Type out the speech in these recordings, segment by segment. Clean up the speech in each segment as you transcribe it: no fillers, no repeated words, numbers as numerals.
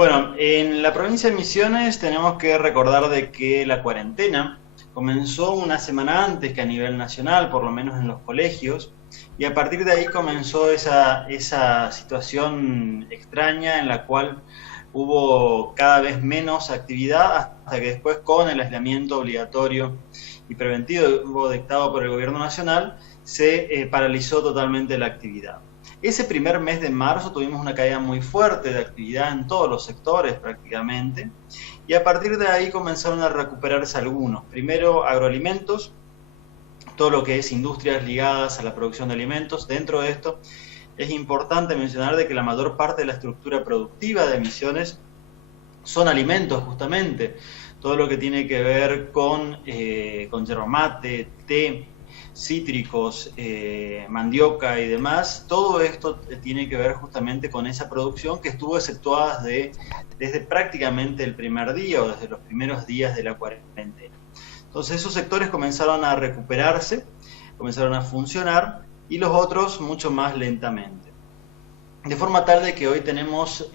Bueno, en la provincia de Misiones tenemos que recordar de que la cuarentena comenzó una semana antes que a nivel nacional, por lo menos en los colegios, y a partir de ahí comenzó esa situación extraña en la cual hubo cada vez menos actividad hasta que después, con el aislamiento obligatorio y preventivo dictado por el gobierno nacional, se paralizó totalmente la actividad. Ese primer mes de marzo tuvimos una caída muy fuerte de actividad en todos los sectores prácticamente, y a partir de ahí comenzaron a recuperarse algunos. Primero agroalimentos, todo lo que es industrias ligadas a la producción de alimentos. Dentro de esto es importante mencionar de que la mayor parte de la estructura productiva de Misiones son alimentos justamente, todo lo que tiene que ver con yerba mate, té, cítricos, mandioca y demás. Todo esto tiene que ver justamente con esa producción que estuvo exceptuada desde prácticamente el primer día o desde los primeros días de la cuarentena. Entonces esos sectores comenzaron a recuperarse, comenzaron a funcionar, y los otros mucho más lentamente. De forma tal de que hoy tenemos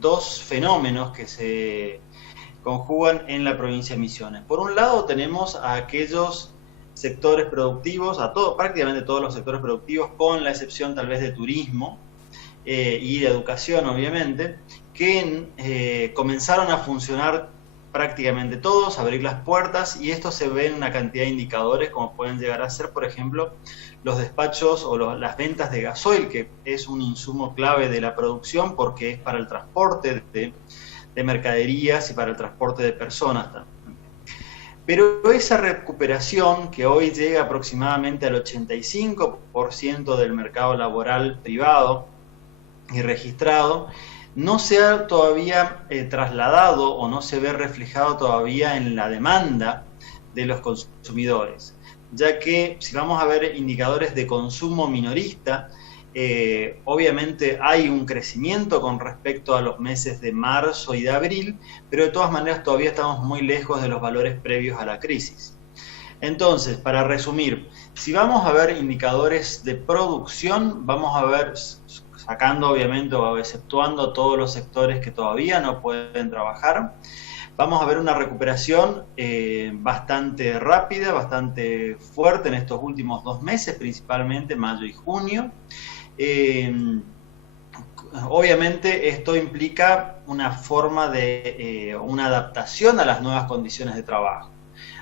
dos fenómenos que se conjugan en la provincia de Misiones. Por un lado tenemos a aquellos sectores productivos, prácticamente todos los sectores productivos, con la excepción tal vez de turismo y de educación obviamente, que comenzaron a funcionar prácticamente todos, a abrir las puertas, y esto se ve en una cantidad de indicadores como pueden llegar a ser, por ejemplo, los despachos o las ventas de gasoil, que es un insumo clave de la producción porque es para el transporte de mercaderías y para el transporte de personas también. Pero esa recuperación, que hoy llega aproximadamente al 85% del mercado laboral privado y registrado, no se ha todavía trasladado o no se ve reflejado todavía en la demanda de los consumidores, ya que si vamos a ver indicadores de consumo minorista, obviamente hay un crecimiento con respecto a los meses de marzo y de abril, pero de todas maneras todavía estamos muy lejos de los valores previos a la crisis. Entonces, para resumir, si vamos a ver indicadores de producción, vamos a ver, sacando obviamente o exceptuando todos los sectores que todavía no pueden trabajar, vamos a ver una recuperación bastante rápida, bastante fuerte en estos últimos 2 meses, principalmente mayo y junio. Obviamente esto implica una forma de una adaptación a las nuevas condiciones de trabajo.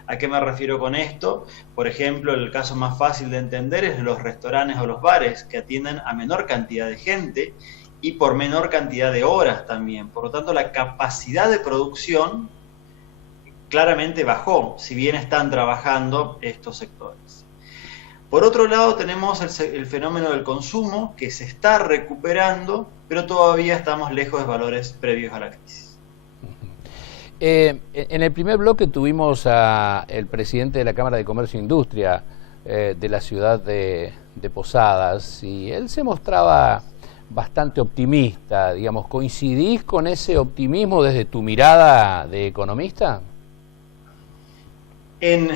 ¿A qué me refiero con esto? Por ejemplo, el caso más fácil de entender es los restaurantes o los bares, que atienden a menor cantidad de gente y por menor cantidad de horas también. Por lo tanto, la capacidad de producción claramente bajó, si bien están trabajando estos sectores. Por otro lado, tenemos el fenómeno del consumo, que se está recuperando, pero todavía estamos lejos de valores previos a la crisis. En el primer bloque tuvimos al presidente de la Cámara de Comercio e Industria de la ciudad de Posadas, y él se mostraba bastante optimista, digamos. ¿Coincidís con ese optimismo desde tu mirada de economista? En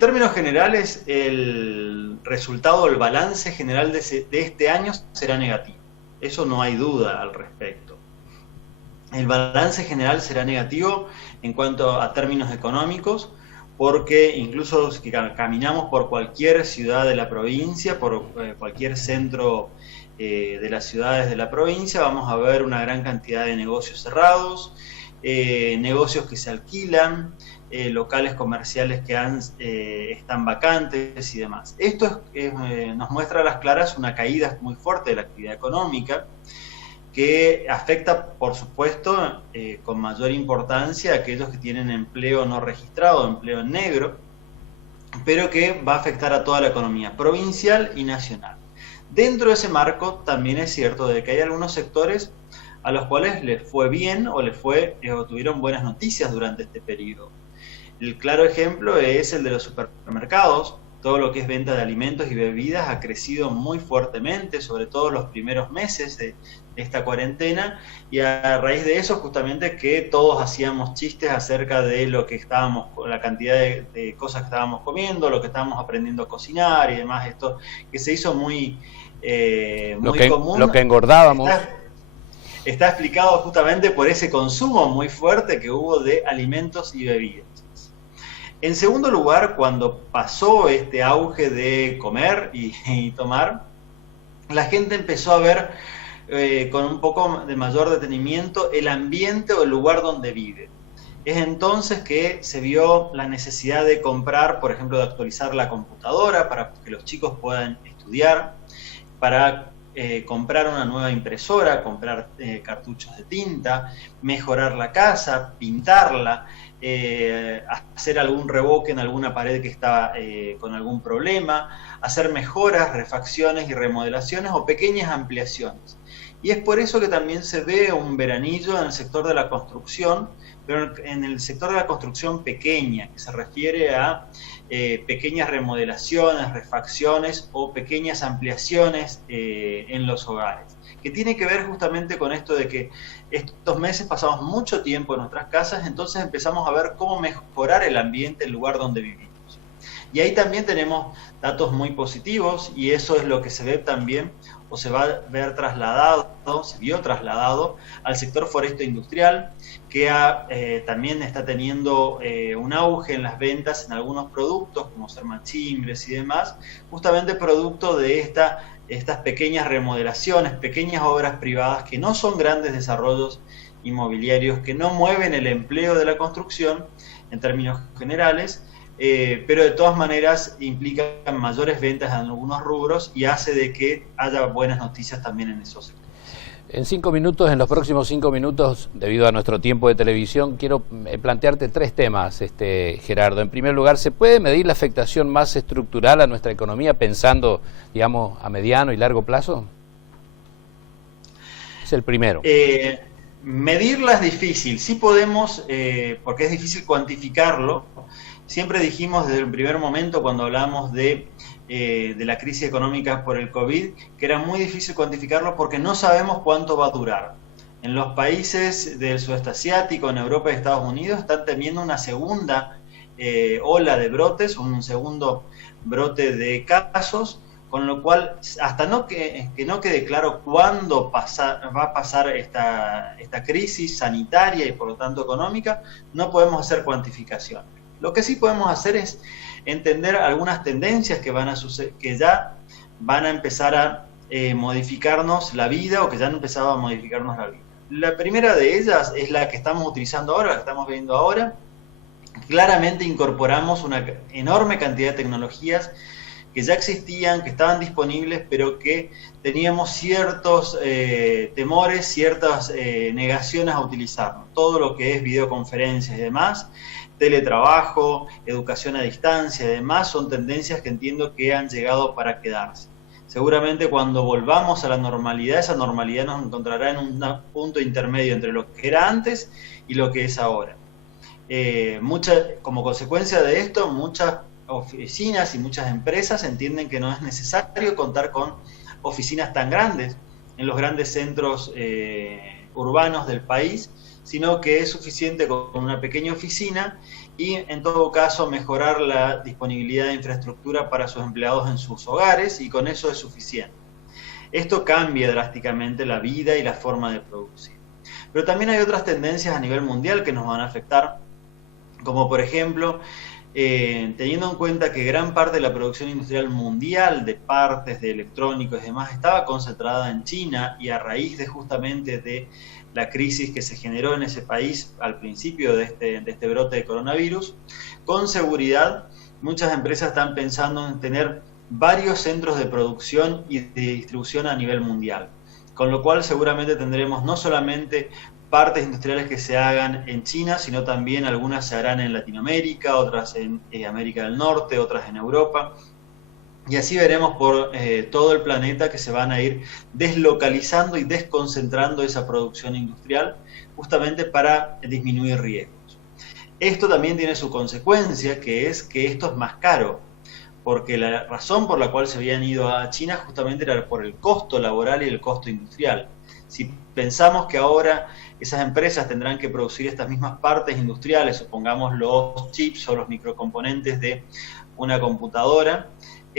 términos generales, el resultado, el balance general de este año será negativo. Eso no hay duda al respecto. El balance general será negativo en cuanto a términos económicos, porque incluso si caminamos por cualquier ciudad de la provincia, por cualquier centro de las ciudades de la provincia, vamos a ver una gran cantidad de negocios cerrados, negocios que se alquilan, locales comerciales que están vacantes y demás. Esto nos muestra a las claras una caída muy fuerte de la actividad económica, que afecta, por supuesto, con mayor importancia a aquellos que tienen empleo no registrado, empleo en negro, pero que va a afectar a toda la economía provincial y nacional. Dentro de ese marco también es cierto de que hay algunos sectores a los cuales les fue bien o tuvieron buenas noticias durante este periodo. El claro ejemplo es el de los supermercados. Todo lo que es venta de alimentos y bebidas ha crecido muy fuertemente, sobre todo los primeros meses de esta cuarentena, y a raíz de eso justamente que todos hacíamos chistes acerca de la cantidad de cosas que estábamos comiendo, lo que estábamos aprendiendo a cocinar y demás, esto que se hizo muy común. Lo que engordábamos. está explicado justamente por ese consumo muy fuerte que hubo de alimentos y bebidas. En segundo lugar, cuando pasó este auge de comer y tomar, la gente empezó a ver con un poco de mayor detenimiento el ambiente o el lugar donde vive. Es entonces que se vio la necesidad de comprar, por ejemplo, de actualizar la computadora para que los chicos puedan estudiar, para comprar una nueva impresora, comprar cartuchos de tinta, mejorar la casa, pintarla, hacer algún revoque en alguna pared que estaba con algún problema, hacer mejoras, refacciones y remodelaciones o pequeñas ampliaciones. Y es por eso que también se ve un veranillo en el sector de la construcción, pero en el sector de la construcción pequeña, que se refiere a pequeñas remodelaciones, refacciones o pequeñas ampliaciones en los hogares, que tiene que ver justamente con esto de que estos meses pasamos mucho tiempo en nuestras casas, entonces empezamos a ver cómo mejorar el ambiente, el lugar donde vivimos. Y ahí también tenemos datos muy positivos, y eso es lo que se ve también, o se va a ver trasladado, se vio trasladado al sector forestal industrial, que también está teniendo un auge en las ventas en algunos productos, como ser machimbres y demás, justamente producto de estas pequeñas remodelaciones, pequeñas obras privadas que no son grandes desarrollos inmobiliarios, que no mueven el empleo de la construcción en términos generales, pero de todas maneras implican mayores ventas en algunos rubros y hace de que haya buenas noticias también en esos sectores. En 5 minutos, en los próximos 5 minutos, debido a nuestro tiempo de televisión, quiero plantearte 3 temas, Gerardo. En primer lugar, ¿se puede medir la afectación más estructural a nuestra economía pensando, digamos, a mediano y largo plazo? Es el primero. Medirla es difícil, sí podemos, porque es difícil cuantificarlo. Siempre dijimos desde el primer momento cuando hablamos de la crisis económica por el COVID, que era muy difícil cuantificarlo porque no sabemos cuánto va a durar. En los países del sudeste asiático, en Europa y Estados Unidos, están teniendo una segunda ola de brotes, un segundo brote de casos, con lo cual, hasta que no quede claro cuándo va a pasar esta crisis sanitaria y por lo tanto económica, no podemos hacer cuantificación. Lo que sí podemos hacer es entender algunas tendencias que van a suceder, que ya van a empezar a modificarnos la vida o que ya han empezado a modificarnos la vida. La primera de ellas es la que estamos utilizando ahora, la que estamos viendo ahora. Claramente incorporamos una enorme cantidad de tecnologías que ya existían, que estaban disponibles, pero que teníamos ciertos temores, ciertas negaciones a utilizarlo. Todo lo que es videoconferencias y demás, teletrabajo, educación a distancia y demás, son tendencias que entiendo que han llegado para quedarse. Seguramente cuando volvamos a la normalidad, esa normalidad nos encontrará en un punto intermedio entre lo que era antes y lo que es ahora. Como consecuencia de esto, muchas oficinas y muchas empresas entienden que no es necesario contar con oficinas tan grandes en los grandes centros urbanos del país, sino que es suficiente con una pequeña oficina y en todo caso mejorar la disponibilidad de infraestructura para sus empleados en sus hogares, y con eso es suficiente. Esto cambia drásticamente la vida y la forma de producir. Pero también hay otras tendencias a nivel mundial que nos van a afectar, como por ejemplo, teniendo en cuenta que gran parte de la producción industrial mundial de partes, de electrónicos y demás estaba concentrada en China, y a raíz de justamente de la crisis que se generó en ese país al principio de este brote de coronavirus, con seguridad muchas empresas están pensando en tener varios centros de producción y de distribución a nivel mundial, con lo cual seguramente tendremos no solamente partes industriales que se hagan en China, sino también algunas se harán en Latinoamérica, otras en América del Norte, otras en Europa, y así veremos por todo el planeta que se van a ir deslocalizando y desconcentrando esa producción industrial justamente para disminuir riesgos. Esto también tiene su consecuencia, que es que esto es más caro, porque la razón por la cual se habían ido a China justamente era por el costo laboral y el costo industrial. Si pensamos que ahora esas empresas tendrán que producir estas mismas partes industriales, supongamos los chips o los microcomponentes de una computadora,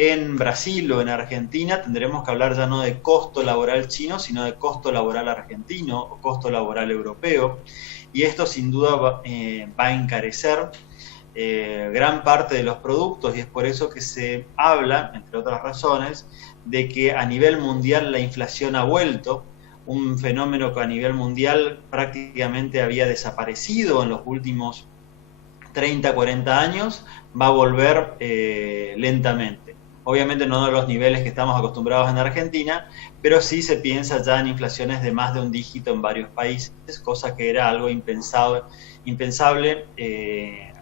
en Brasil o en Argentina tendremos que hablar ya no de costo laboral chino, sino de costo laboral argentino o costo laboral europeo, y esto sin duda va a encarecer gran parte de los productos, y es por eso que se habla, entre otras razones, de que a nivel mundial la inflación ha vuelto, un fenómeno que a nivel mundial prácticamente había desaparecido en los últimos 30, 40 años, va a volver lentamente. Obviamente no a los niveles que estamos acostumbrados en Argentina, pero sí se piensa ya en inflaciones de más de un dígito en varios países, cosa que era algo impensable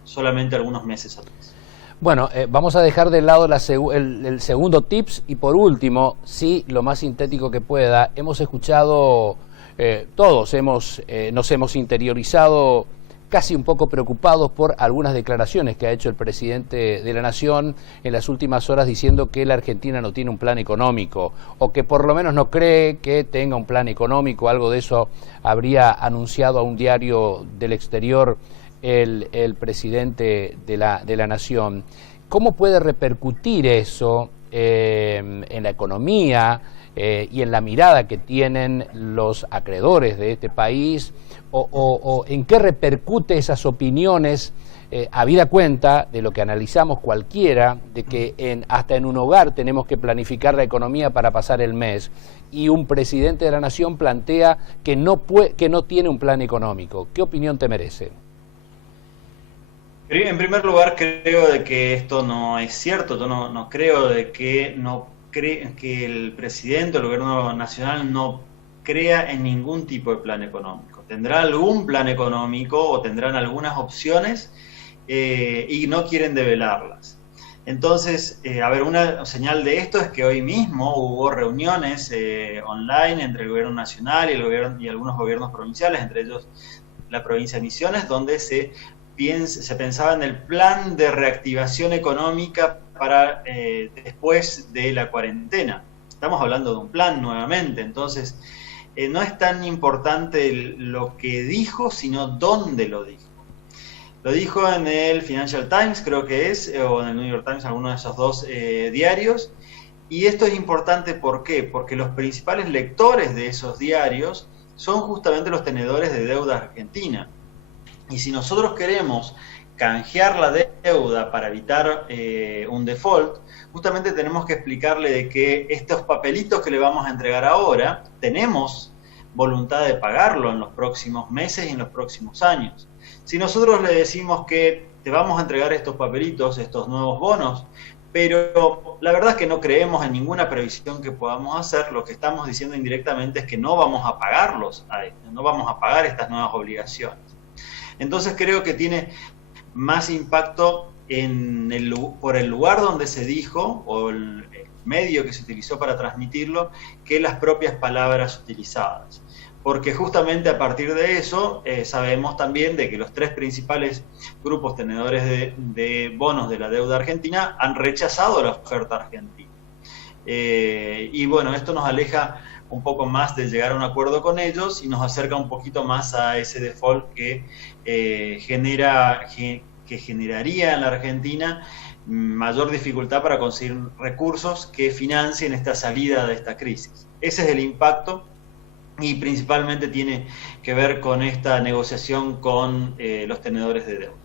solamente algunos meses atrás. Bueno, vamos a dejar de lado el segundo tips y por último, sí, lo más sintético que pueda, hemos escuchado, todos nos hemos interiorizado casi un poco preocupados por algunas declaraciones que ha hecho el presidente de la Nación en las últimas horas diciendo que la Argentina no tiene un plan económico o que por lo menos no cree que tenga un plan económico, algo de eso habría anunciado a un diario del exterior el presidente de la Nación. ¿Cómo puede repercutir eso en la economía y en la mirada que tienen los acreedores de este país? O en qué repercute esas opiniones, habida cuenta de lo que analizamos cualquiera, de que hasta en un hogar tenemos que planificar la economía para pasar el mes, y un presidente de la Nación plantea que no tiene un plan económico? ¿Qué opinión te merece? En primer lugar, creo de que esto no es cierto. Yo no creo de que que el presidente o el gobierno nacional no crea en ningún tipo de plan económico. Tendrá algún plan económico o tendrán algunas opciones y no quieren develarlas. Entonces, una señal de esto es que hoy mismo hubo reuniones online entre el gobierno nacional y algunos gobiernos provinciales, entre ellos la provincia de Misiones, donde se pensaba en el plan de reactivación económica para después de la cuarentena. Estamos hablando de un plan nuevamente, entonces no es tan importante lo que dijo, sino dónde lo dijo. Lo dijo en el Financial Times, creo que es, o en el New York Times, alguno de esos dos diarios, y esto es importante, ¿por qué? Porque los principales lectores de esos diarios son justamente los tenedores de deuda argentina. Y si nosotros queremos canjear la deuda para evitar un default, justamente tenemos que explicarle de que estos papelitos que le vamos a entregar ahora, tenemos voluntad de pagarlo en los próximos meses y en los próximos años. Si nosotros le decimos que te vamos a entregar estos papelitos, estos nuevos bonos, pero la verdad es que no creemos en ninguna previsión que podamos hacer, lo que estamos diciendo indirectamente es que no vamos a pagarlos, no vamos a pagar estas nuevas obligaciones. Entonces creo que tiene más impacto por el lugar donde se dijo o el medio que se utilizó para transmitirlo que las propias palabras utilizadas. Porque justamente a partir de eso sabemos también de que los tres principales grupos tenedores de bonos de la deuda argentina han rechazado la oferta argentina. Y bueno, esto nos aleja un poco más de llegar a un acuerdo con ellos y nos acerca un poquito más a ese default que generaría en la Argentina mayor dificultad para conseguir recursos que financien esta salida de esta crisis. Ese es el impacto y principalmente tiene que ver con esta negociación con los tenedores de deuda.